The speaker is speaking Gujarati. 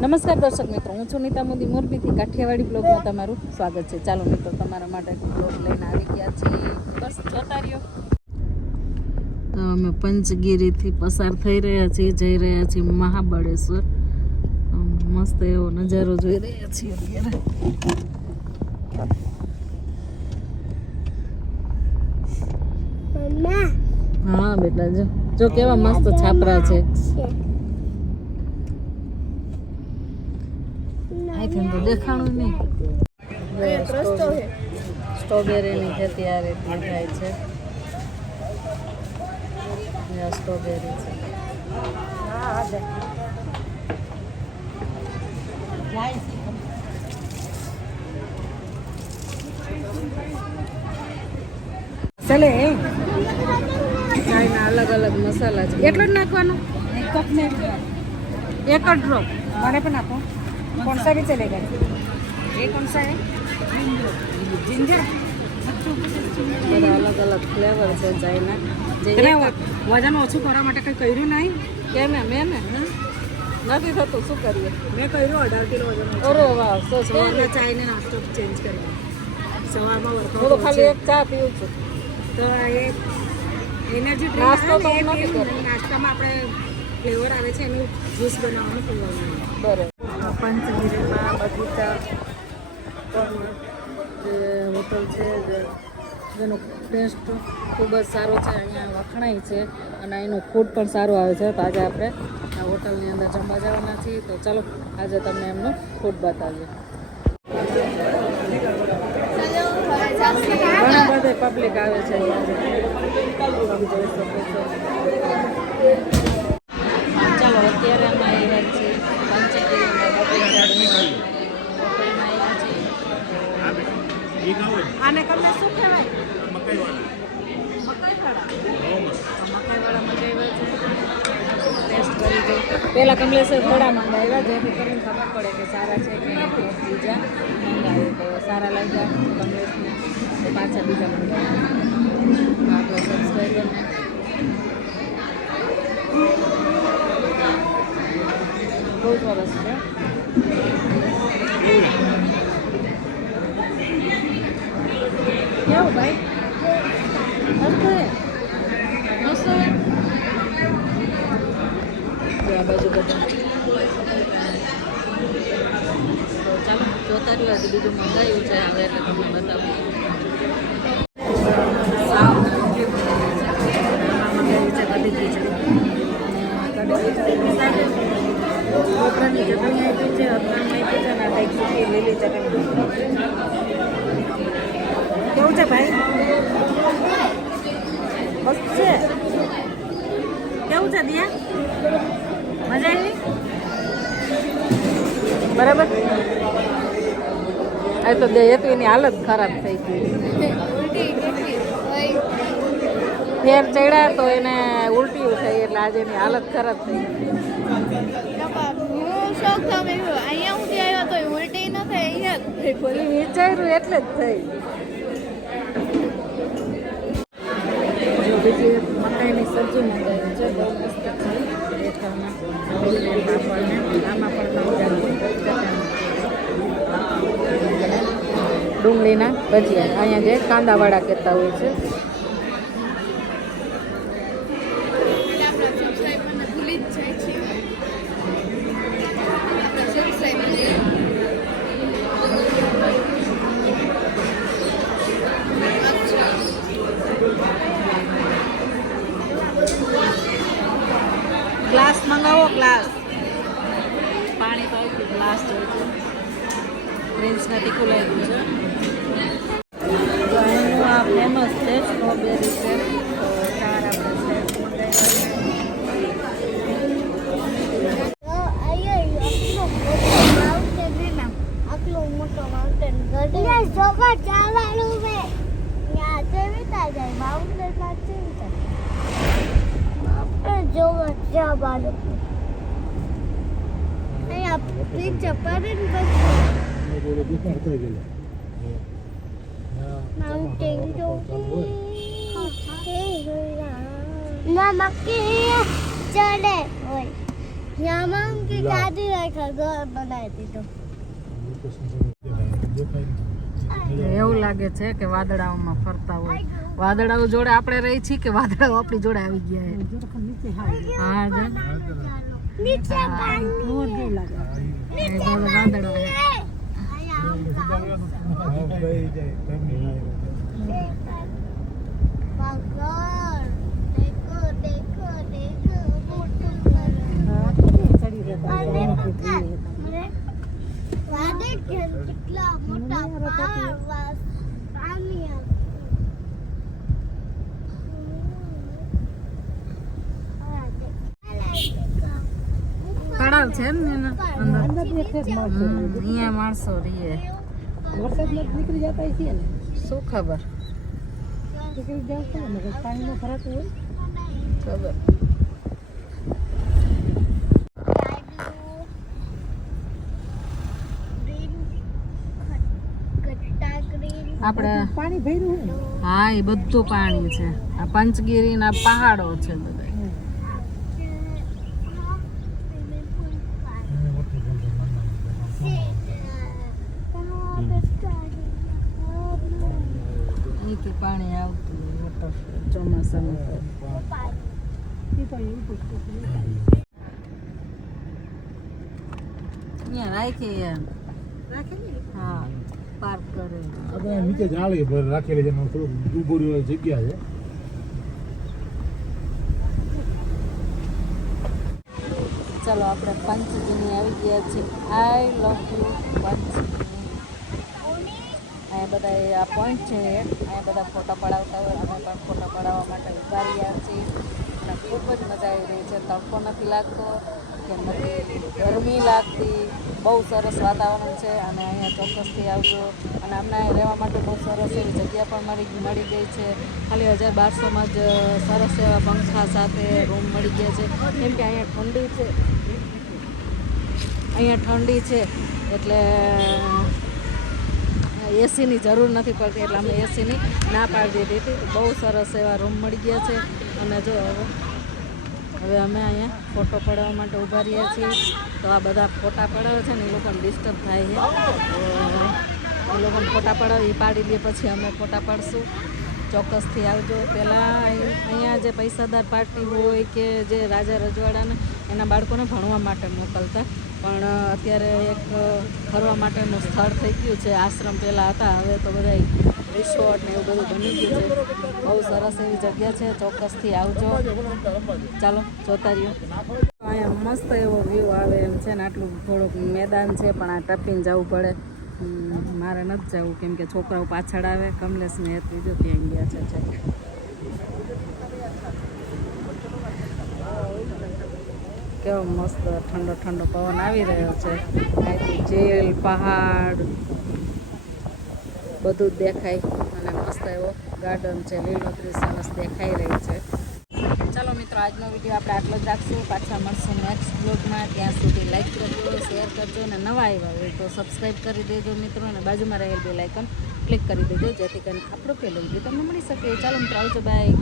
નમસ્કાર દર્શક મિત્રો હું છું નીતા મોદી. મોરબીથી કાઠિયાવાડી બ્લોગમાં તમારું સ્વાગત છે. ચાલો મિત્રો તમારા માટે બ્લોગ લઈને આવી ગયા છીએ. બસ જોતા રહ્યો તો અમે પંચગીરીથી પસાર થઈ રહ્યા છીએ જઈ રહ્યા છીએ મહાબળેશ્વર. મસ્ત એવો નજારો જોઈ રહ્યા છીએ અત્યારે. હા બેટા જો જો કેવા મસ્ત છાપરા છે. આઈથી તો દેખાણું નહીં. સ્ટ્રોબેરીની ખેતી આ રીતની થાય છે. સ્ટ્રોબેરી છે. ચાલે. ચાયના અલગ અલગ મસાલા છે. એટલો જ નાખવાનો? એક ને એક જ ડ્રોપ મને પણ આપો. कौन सा भी चलेगा ये कौन सा है जिंजर બધા અલગ અલગ ફ્લેવર છે ચાયના જે તમે એક જ- વજન ઓછું કરવા માટે કંઈ કર્યું નહીં કેમ ને મેં ને નથી થતું શું કરીએ મેં કર્યું અઢાર કિલો વજન ઓછું. ઓરો વાહ સો સવારમાં ચાયને નાસ્તો ચેન્જ કરી સવારમાં હું તો વર્કઆઉટ ખાલી એક ચા પીવું છું તો એ એનર્જી નાસ્તો તો હું નથી કરતો. નાસ્તામાં આપણે ફ્લેવર આવે છે એનું જ્યુસ બનાવવાનું પીવાનું બરાબર પંચગીરીમાં બગીચા જે હોટલ છે જેનો ટેસ્ટ ખૂબ જ સારો છે, અહીંયા વખણાય છે અને એનું ફૂડ પણ સારું આવે છે. તો આજે આપણે આ હોટલની અંદર જમવા જવાના છીએ. તો ચાલો, આજે તમને એમનું ફૂડ બતાવીએ. ઘણા બધા પબ્લિક આવે છે અહીંયા. જોઈ શકો ચાલો અત્યારે અમે આવ્યા છીએ પંચગીરીમાં બગીચાની હોટલમાં આવ્યા છીએ આને તમને શું કહેવાય ટેસ્ટ કરી દઉં પહેલાં કમલેશે થોડા મંગાવ્યા જેથી કરીને ખબર પડે કે સારા છે કે બીજા મંગાવે તો સારા લાગ્યા. કમલેશને પાછા બીજા મંગાવ્યા આપણે સબસ્ક્રાઈબરને બહુ સરસ છે કેવું ભાઈ મસ્ત છે મસ્ત છે જો આ બાજુ બધા તો ચાલો. જોતા રહ્યો આજે બીજું મંગાવ્યું છે હવે એટલે તમને બતાવું. કેવું છે ભાઈ? મસ્ત છે? કેવું છે દિયા? મજા આવી? બરાબર? આ તો દે તો એની હાલત ખરાબ થઈ ગઈ. ફેર ચડ્યા તો એને ઉલટી થઈ એટલે આજે એની હાલત ખરાબ થઈ ગઈ. હું શોખ તમે અહીંયા હું આવ્યો તો ઉલટી ન અહીંયા જ થઈ. બોલી વિચાર્યું એટલે જ થઈ બીજી મકાઈની સબ્જી મંગાવી છે બહુ મસ્ત છે દેખાવમાં ડુંગળી પાપડ ને આમાં પણ ડુંગળીના ભજીયા. અહીંયા જે કાંદાવાળા કહેતા હોય છે એટલે આપણા સબસ્ક્રાઈબરને ભૂલી જ જાય છે આપણા સબસ્ક્રાઈબર ગ્લાસ મંગાવો ગ્લાસ પાણી તો આવી ગયું ગ્લાસ જોઈએ છે પ્રિન્સને તીખું લાગ્યું છે તો અહીંનું આ ફેમસ છે સ્ટ્રોબેરી છે તો ચાર આપણે આટલો મોટો માઉન્ટેન ગઢ જોગા ચાલવાનું મે ત્યાં ચેવીતા જાય માઉન્ટેનમાં ચેવીતા આપણે આ બાળકો આપણી હોય યામાં કે ગાડી રાખા ઘર બનાવી દીધો એવું લાગે છે કે વાદળાઓમાં ફરતા હોય. વાદળાઓ જોડે આપણે રહી છીએ કે વાદળાઓ આપણી જોડે આવી ગયા હા વાદળો તળાવ છે ને અંદર. અહીંયા માણસો રહીએ. વરસાદમાં નીકળી જતા છે ને. શું ખબર? નીકળી જતા ને પાણીનો ફરક હોય. ખબર. આપણે પાણી ભર્યું ને. હા એ બધું પાણી છે. આ પંચગીરીના પહાડો છે બધા અહીંથી પાણી આવતું હોય વોટરફોલ ચોમાસાનું તો. એ તો એવું પૂછતું હતું. અહીંયા રાખી યાર રાખેલી હા પાર્ક કરે. આપણે નીચે જાળી રાખેલી છે થોડુંક વાળી જગ્યા છે. ચાલો આપણે પંચગીની આવી ગયા છે. આઈ લવ યુ અહીંયા બધા આ પોઈન્ટ છે, અહીંયા બધા ફોટા પડાવતા હોય, અમે પણ ફોટા પડાવવા માટે ઊભા રહ્યા છીએ. અને ખૂબ જ મજા આવી રહી છે, તડકો નથી લાગતો, કે નથી ગરમી લાગતી, બહુ સરસ વાતાવરણ છે, અને અહીંયા ચોક્કસથી આવજો. અને અમને રહેવા માટે બહુ સરસ એવી જગ્યા પણ મળી મળી ગઈ છે. ખાલી હજાર બારસોમાં જ સરસ એવા પંખા સાથે રૂમ મળી ગયા છે. કેમ કે અહીંયા ઠંડી છે. અહીંયા ઠંડી છે, એટલે એસીની જરૂર નથી પડતી એટલે અમે એસીની ના પાડી દીધી હતી. બહુ સરસ એવા રૂમ મળી ગયા છે. અને જો હવે હવે અમે અહીંયા ફોટો પડાવવા માટે ઊભા રહ્યા છીએ. તો આ બધા ફોટા પડાવે છે ને એ લોકોને ડિસ્ટર્બ થાય છે. એ લોકોને ફોટા પડાવી પાડી દે પછી અમે ફોટા પાડશું. ચોક્કસથી આવજો. પહેલાં અહીંયા જે પૈસાદાર પાર્ટી હોય કે જે રાજા રજવાડાને, એના બાળકોને ભણવા માટે મોકલતા. પણ અત્યારે એક ફરવા માટેનું સ્થળ થઈ ગયું છે. આશ્રમ પહેલાં હતા. હવે તો બધા રિસોર્ટ ને એવું બધું બની ગયું છે. બહુ સરસ એવી જગ્યા છે. ચોક્કસથી આવજો. ચાલો, જોતા રહ્યો. અહીંયા મસ્ત એવો વ્યૂ આવે એમ છે ને. આટલું થોડુંક મેદાન છે, પણ આ ટપીને જવું પડે. મારે નથી જવું, કેમ કે છોકરાઓ પાછળ આવે. કમલેશને હેત જો ત્યાં ગયા છે. કેવો મસ્ત ઠંડો ઠંડો પવન આવી રહ્યો છે. જેલ, પહાડ, બધું જ દેખાય. અને મસ્ત એવો ગાર્ડન છે. લીલોતરી સરસ દેખાઈ રહી છે. ચાલો મિત્રો, આજનો વીડિયો આપણે આટલો જ રાખશું. પાછા મળશું નેક્સ્ટ બ્લોગમાં ત્યાં સુધી લાઇક કરજો શેર કરજો અને નવા આવ્યા હોય તો સબસ્ક્રાઈબ કરી દેજો મિત્રો અને બાજુમાં રહેલ બે લાઇકન ક્લિક કરી દેજો, જેથી કરીને આપણો પહેલો વીડિયો તમને મળી શકે. ચાલો મિત્રો, આવજો બાય